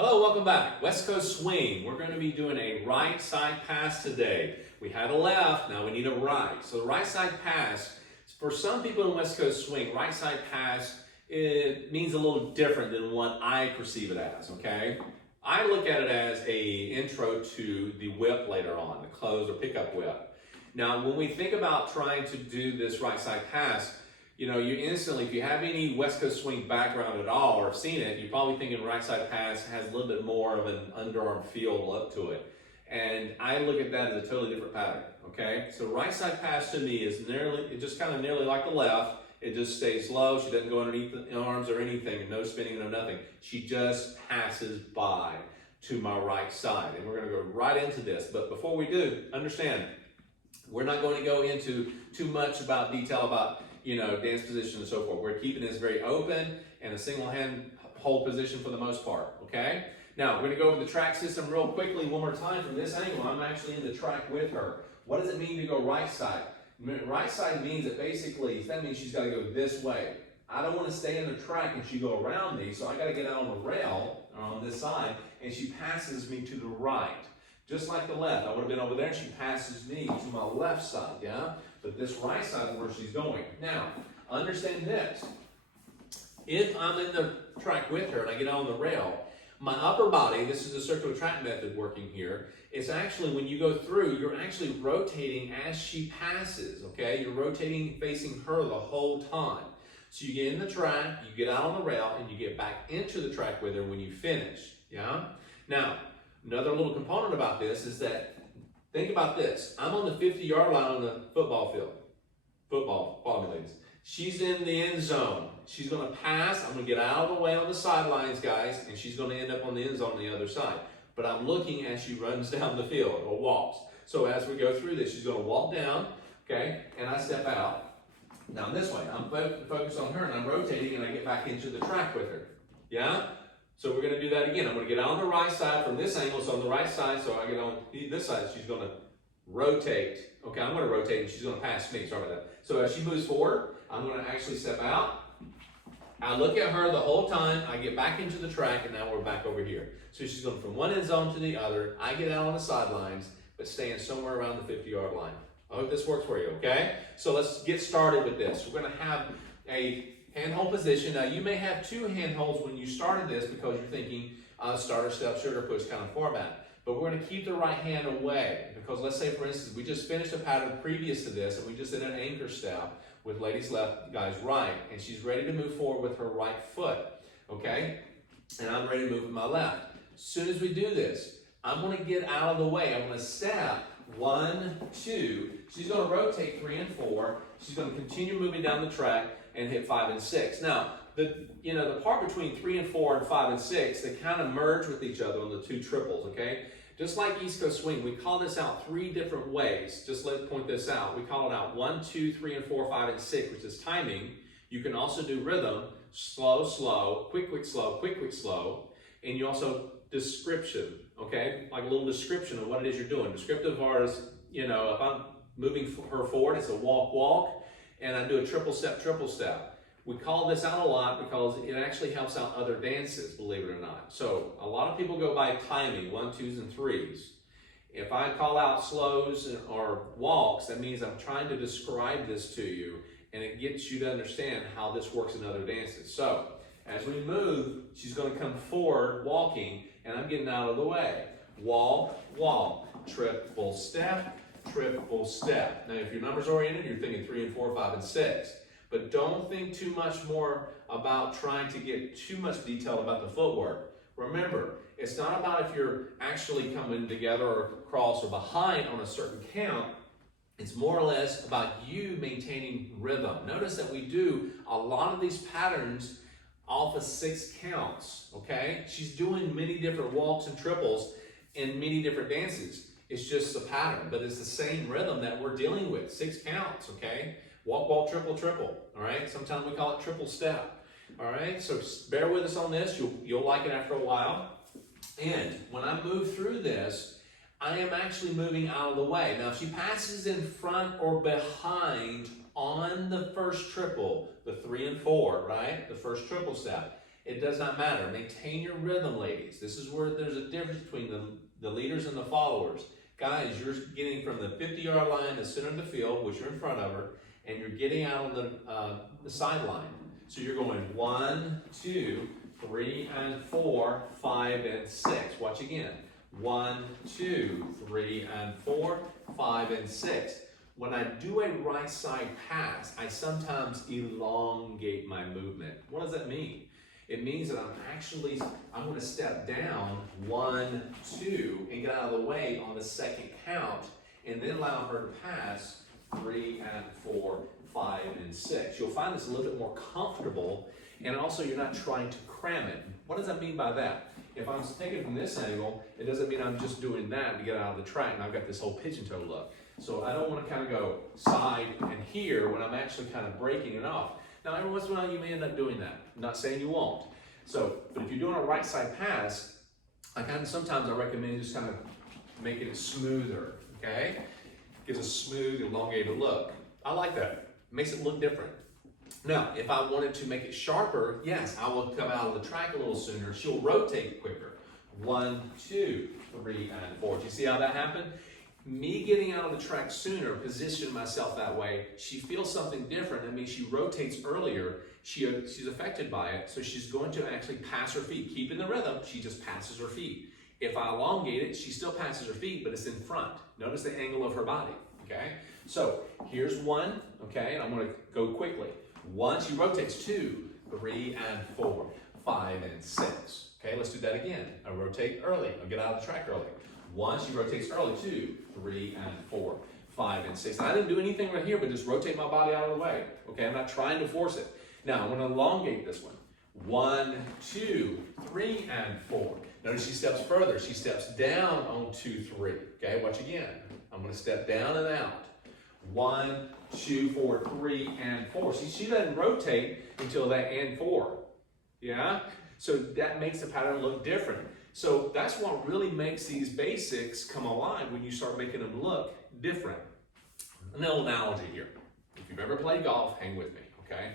Hello, welcome back. West Coast Swing. We're going to be doing a right side pass today. We had a left, now we need a right. So the right side pass, for some people in West Coast Swing, right side pass, it means a little different than what I perceive it as, okay? I look at it as a intro to the whip later on, the close or pickup whip. Now, when we think about trying to do this right side pass, you instantly, if you have any West Coast Swing background at all or have seen it, you're probably thinking right side pass has a little bit more of an underarm feel look to it. And I look at that as a totally different pattern, okay? So right side pass to me is nearly like the left. It just stays low. She doesn't go underneath the arms or anything, no spinning, no nothing. She just passes by to my right side. And we're gonna go right into this. But before we do, understand, we're not going to go into too much about detail about dance position and so forth. We're keeping this very open and a single hand hold position for the most part, okay? Now, we're gonna go over the track system real quickly one more time from this angle. I'm actually in the track with her. What does it mean to go right side? Right side means that that means she's gotta go this way. I don't wanna stay in the track and she go around me, so I gotta get out on the rail on this side and she passes me to the right. Just like the left, I would have been over there and she passes me to my left side, yeah? But this right side is where she's going. Now, understand this. If I'm in the track with her and I get on the rail, my upper body, this is the circular track method working here, it's actually when you go through, you're actually rotating as she passes, okay? You're rotating facing her the whole time. So you get in the track, you get out on the rail, and you get back into the track with her when you finish, yeah? Now, another little component about this is that, think about this. I'm on the 50-yard line on the football field. Football, follow me ladies. She's in the end zone. She's gonna pass, I'm gonna get out of the way on the sidelines, guys, and she's gonna end up on the end zone on the other side. But I'm looking as she runs down the field or walks. So as we go through this, she's gonna walk down, okay, and I step out. Now this way, I'm focused on her and I'm rotating and I get back into the track with her, yeah? So we're gonna do that again. I'm gonna get out on the right side from this angle, so on the right side, so I get on this side, she's gonna rotate. Okay, I'm gonna rotate and she's gonna pass me, sorry about that. So as she moves forward, I'm gonna actually step out. I look at her the whole time, I get back into the track, and now we're back over here. So she's going from one end zone to the other. I get out on the sidelines, but staying somewhere around the 50-yard line. I hope this works for you, okay? So let's get started with this. We're gonna have a handhold position. Now you may have two handholds when you started this because you're thinking starter, step, sugar push kind of format. But we're gonna keep the right hand away because let's say for instance, we just finished a pattern previous to this and we just did an anchor step with ladies left, guys right, and she's ready to move forward with her right foot, okay? And I'm ready to move with my left. As soon as we do this, I'm gonna get out of the way. I'm gonna step 1, 2. She's gonna rotate 3 and 4. She's gonna continue moving down the track and hit 5 and 6. Now, the part between 3 and 4 and 5 and 6, they kind of merge with each other on the two triples, okay? Just like East Coast Swing, we call this out 3 different ways. Just let's point this out. We call it out 1, 2, 3, and 4, 5, and 6, which is timing. You can also do rhythm, slow, slow, quick, quick, slow, quick, quick, slow. And you also description, okay? Like a little description of what it is you're doing. Descriptive are as, if I'm moving her forward, it's a walk, walk, and I do a triple step, triple step. We call this out a lot because it actually helps out other dances, believe it or not. So a lot of people go by timing, 1, 2s, and 3s. If I call out slows or walks, that means I'm trying to describe this to you and it gets you to understand how this works in other dances. So as we move, she's gonna come forward walking and I'm getting out of the way. Walk, walk, triple step, triple step. Now if your number's oriented, you're thinking 3 and 4, 5 and 6. But don't think too much more about trying to get too much detail about the footwork. Remember, it's not about if you're actually coming together or across or behind on a certain count. It's more or less about you maintaining rhythm. Notice that we do a lot of these patterns off of 6 counts, okay? She's doing many different walks and triples in many different dances. It's just a pattern, but it's the same rhythm that we're dealing with, 6 counts, okay? Walk, walk, triple, triple, all right? Sometimes we call it triple step, all right? So bear with us on this. You'll like it after a while. And when I move through this, I am actually moving out of the way. Now, if she passes in front or behind on the first triple, the 3 and 4, right? The first triple step. It does not matter. Maintain your rhythm, ladies. This is where there's a difference between the leaders and the followers. Guys, you're getting from the 50-yard line, the center of the field, which you're in front of her, and you're getting out on the sideline. So you're going 1, 2, 3, and 4, 5, and 6. Watch again. 1, 2, 3, and 4, 5, and 6. When I do a right side pass, I sometimes elongate my movement. What does that mean? It means that I'm going to step down 1, 2, and get out of the way on the second count, and then allow her to pass 3 and 4, 5, and 6. You'll find this a little bit more comfortable, and also you're not trying to cram it. What does that mean by that? If I'm taking it from this angle, it doesn't mean I'm just doing that to get out of the track, and I've got this whole pigeon toe look. So I don't want to kind of go side and here when I'm actually kind of breaking it off. Now, every once in a while, you may end up doing that. I'm not saying you won't. So, but if you're doing a right side pass, sometimes I recommend just kind of making it smoother, okay? Gives a smooth, elongated look. I like that. Makes it look different. Now, if I wanted to make it sharper, yes, I will come out of the track a little sooner. She'll rotate quicker. 1, 2, 3, and 4. Do you see how that happened? Me getting out of the track sooner, position myself that way, she feels something different. That means she rotates earlier. She's affected by it, so she's going to actually pass her feet. Keeping the rhythm, she just passes her feet. If I elongate it, she still passes her feet, but it's in front. Notice the angle of her body, okay? So here's 1, okay, and I'm going to go quickly. 1, she rotates. 2, 3, and 4, 5, and 6. Okay, let's do that again. I rotate early. I'll get out of the track early. 1, she rotates early. 2, 3, and 4, 5, and 6. And I didn't do anything right here, but just rotate my body out of the way. Okay, I'm not trying to force it. Now, I'm going to elongate this one. 1, 2, 3, and 4. Notice she steps further. She steps down on 2, 3. Okay, watch again. I'm going to step down and out. 1, 2, 4, 3, and 4. See, she doesn't rotate until that and 4. Yeah? So that makes the pattern look different. So that's what really makes these basics come alive when you start making them look different. An little analogy here. If you've ever played golf, hang with me, okay?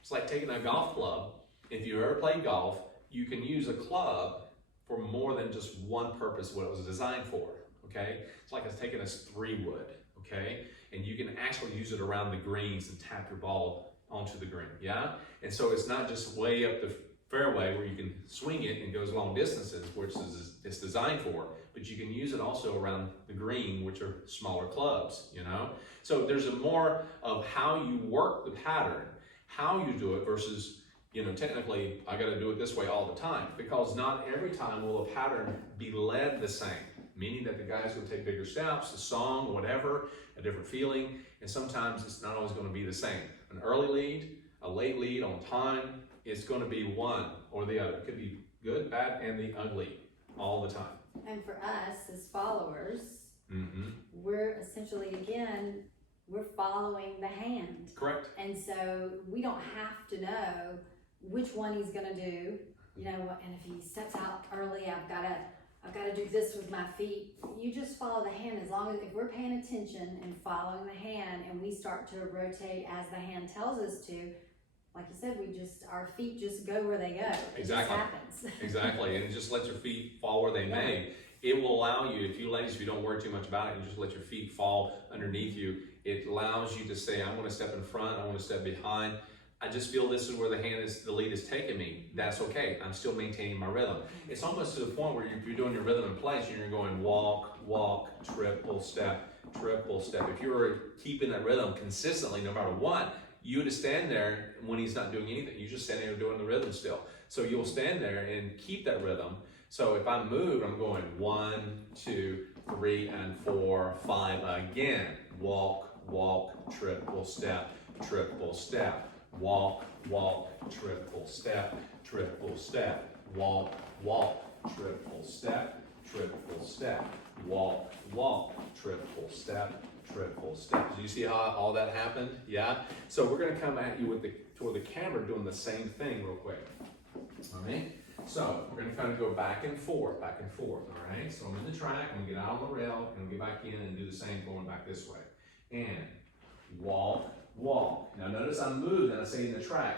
It's like taking a golf club. If you've ever played golf, you can use a club for more than just one purpose, what it was designed for, okay? It's like it's taking a 3-wood, okay? And you can actually use it around the greens and tap your ball onto the green, yeah? And so it's not just way up the fairway where you can swing it and it goes long distances, which it's designed for, but you can use it also around the green, which are smaller clubs, you know? So there's a more of how you work the pattern, how you do it versus, you know, technically I got to do it this way all the time, because not every time will a pattern be led the same, meaning that the guys will take bigger steps, the song, whatever, a different feeling, and sometimes it's not always going to be the same. An early lead, a late lead on time, it's going to be one or the other. It could be good, bad, and the ugly all the time. And for us as followers, we're essentially, again, we're following the hand. Correct. And so we don't have to know which one he's going to do, you know, and if he steps out early, I've got to do this with my feet. You just follow the hand. As long as, if we're paying attention and following the hand and we start to rotate as the hand tells us to, like you said, our feet just go where they go. It just happens. Exactly, and just let your feet fall where they may. It will allow you, if you don't worry too much about it, and just let your feet fall underneath you, it allows you to say, I'm going to step in front, I want to step behind. I just feel this is where the lead is taking me. That's okay. I'm still maintaining my rhythm. It's almost to the point where if you're doing your rhythm in place and you're going walk, walk, triple step, triple step. If you're keeping that rhythm consistently, no matter what, you would stand there when he's not doing anything. You just stand there doing the rhythm still. So you'll stand there and keep that rhythm. So if I move, I'm going 1, 2, 3, and 4, 5 again. Walk, walk, triple step, triple step. Walk, walk, triple step, triple step. Walk, walk, triple step, triple step. Walk, walk, triple step, triple step. Do you see how all that happened? Yeah? So we're going to come at you toward the camera doing the same thing real quick. All right? So we're going to kind of go back and forth, all right? So I'm in the track, I'm going to get out on the rail, and I'll get back in and do the same going back this way. And walk, walk. Now notice I moved and I say in the track,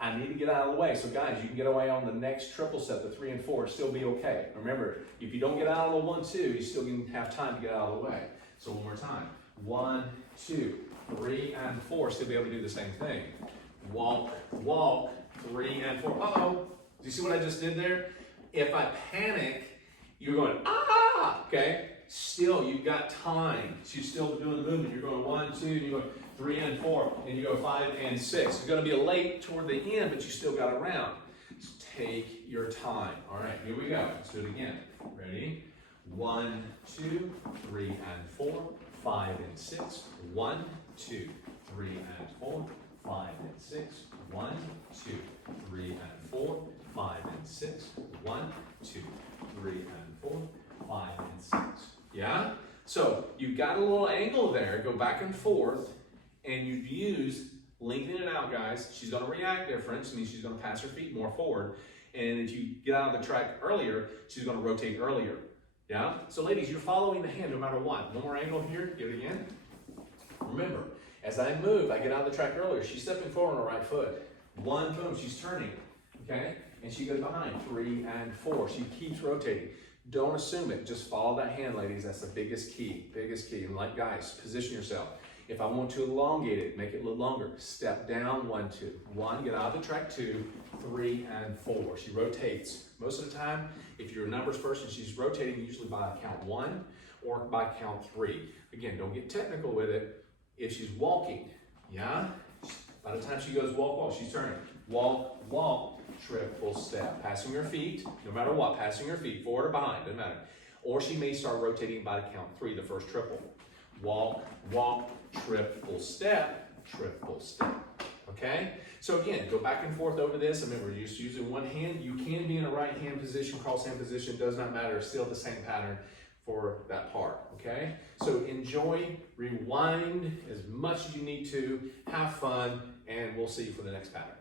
I need to get out of the way. So guys, you can get away on the next triple step, the 3 and 4, still be okay. Remember, if you don't get out of the 1, 2, you still can have time to get out of the way. So one more time. 1, 2, 3, and 4, still be able to do the same thing. Walk, walk, 3 and 4. Uh-oh. Do you see what I just did there? If I panic, you're going, ah, okay? Still, you've got time. So you're still doing the movement. You're going 1, 2, and you're going 3 and 4, and you go 5 and 6. You're going to be late toward the end, but you still got around. So take your time. All right, here we go. Let's do it again. Ready? 1, 2, 3 and 4, 5 and 6. 1, 2, 3 and 4, 5 and 6. 1, 2, 3 and 4, 5 and 6. 1, 2, 3 and 4, 5 and 6. Yeah? So you've got a little angle there. Go back and forth, and you use lengthen it out, guys. She's going to react different. So it means she's going to pass her feet more forward. And if you get out of the track earlier, she's going to rotate earlier. Yeah? So ladies, you're following the hand no matter what. No more angle here. Give it again. Remember, as I move, I get out of the track earlier. She's stepping forward on her right foot. 1, boom, she's turning. Okay? And she goes behind. 3 and 4. She keeps rotating. Don't assume it. Just follow that hand, ladies. That's the biggest key. Biggest key. And like guys, position yourself. If I want to elongate it, make it a little longer. Step down, 1, 2. 1, get out of the track, 2, 3, and 4. She rotates. Most of the time, if you're a numbers person, she's rotating usually by count 1 or by count 3. Again, don't get technical with it. If she's walking, yeah? By the time she goes walk, walk, she's turning. Walk, walk, triple step. Passing her feet, no matter what, passing her feet, forward or behind, doesn't matter. Or she may start rotating by count 3, the first triple. Walk, walk, triple step, triple step. Okay? So again, go back and forth over this. Remember, you're just using one hand. You can be in a right hand position, cross hand position, does not matter. It's still the same pattern for that part. Okay? So enjoy, rewind as much as you need to, have fun, and we'll see you for the next pattern.